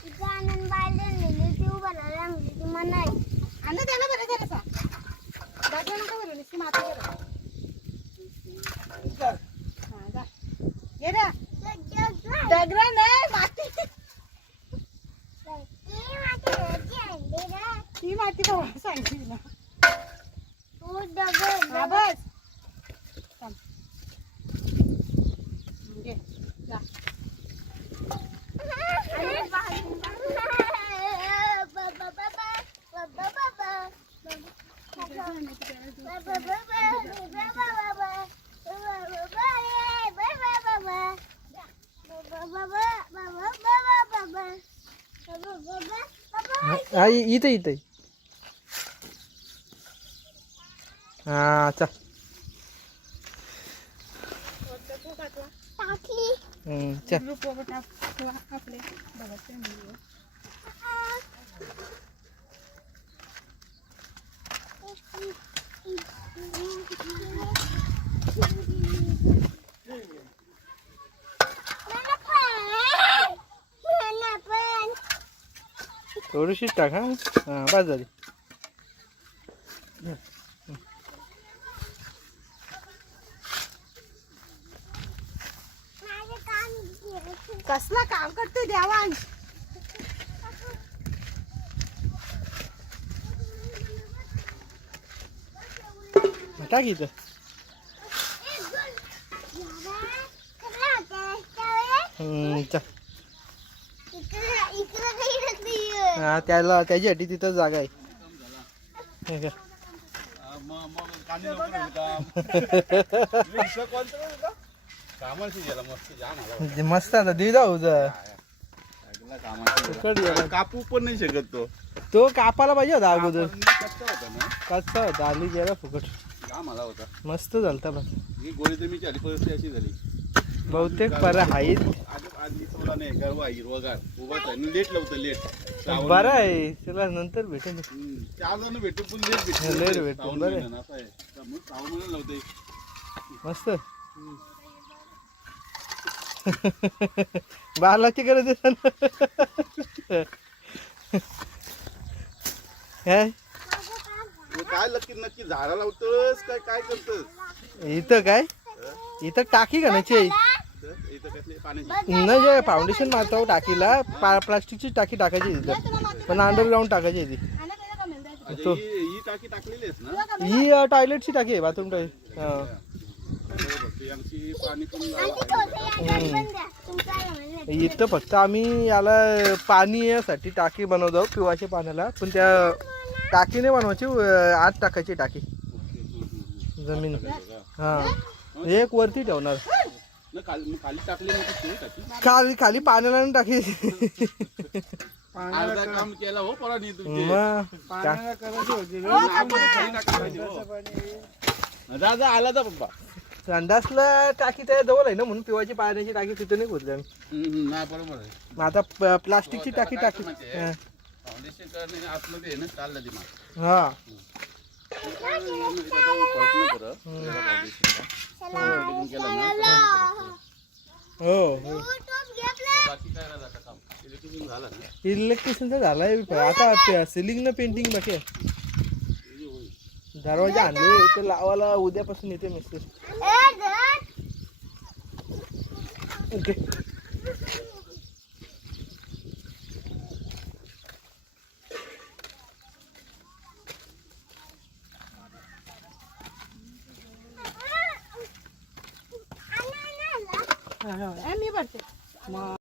आनंद बाळले नेली ती उभा राहिली ती म्हणाय आणि त्याला बरं झालं सा दादा नका बरं नुसती माती बरं हां जा ये रे दगडा नाही माती ती माती बाबा सांगितली ना तू दगड हा बस थांब घे जा इथे इथे हा चल चल ग्रुप वर टाक आपले बघत नाही थोडीशीच टाक हा हा बस झाली कसला काम करते देवान टाक इथं चल हा त्याला त्याच्यासाठी तिथं जागा आहे हे घे. मस्त आता दे जाऊ कापू पण नाही शकत तो कापायला पाहिजे होता अगोदर कच्चा होता ना कच्चा होता आली गेला फुकट काम आला होता मस्त झालता बस ही गोळी तर मी आली परिस्थिती अशी झाली बहुतेक बरं आहेत आज मी सोडा नाही गरवा हिरवगार उभाच आहे लेट लावतं लेट बरं आहे त्याला नंतर भेटेल 4 जण भेटून पण लेट लेट भेटून बरं आहे. असं आहे त्यामुळे श्रावण लावते मस्त बालाची गरज आहे काय नक्की झाडा लावतोस काय काय करतोस इथं काय इथं टाकी घालायची आहे इथं कसली पाण्याची नाही जे फाउंडेशन मारतो टाकीला प्लास्टिकची टाकी टाकायची तिथं पण अंडरग्राऊंड टाकायची ती अच्छा, ही टाकी टाकलेली आहेस ना ही टॉयलेटची टाकी आहे बाथरूम टॉयलेट आमची पाणी पण लावा. इथं फक्त आम्ही याला पाणी यासाठी टाकी बनवतो पिवाच्या पाण्याला पण त्या टाकीने बनवायची आत टाकायची टाकी जमीन हा एक वरती ठेवणार न खाली टाकली नव्हती ती टाकी खाली खाली पाण्याला नाही टाकी अर्धा काम केला हो परानी तुमचे मग खाली टाकलं पाहिजे हो. जा आला जा पप्पा संडासला टाकी त्या जवळ आहे ना म्हणून पिवाची पाण्याची टाकी तिथे नाही खोदली आम्ही नाही बरोबर आहे मग आता प्लास्टिकची टाकी टाकी हा. फाउंडेशन करणे आतमध्ये आहे ना चाललं दिमाग हा हो हो बाकी काय राहिलं आता काम इलेक्ट्रिशियन झालं ना इलेक्ट्रिशियनचं झालंय आता सिलिंग न पेंटिंग बाकी आहे दरवाजा आणले ते लावायला उद्यापासून येते मिस्त्री ओके मी भरते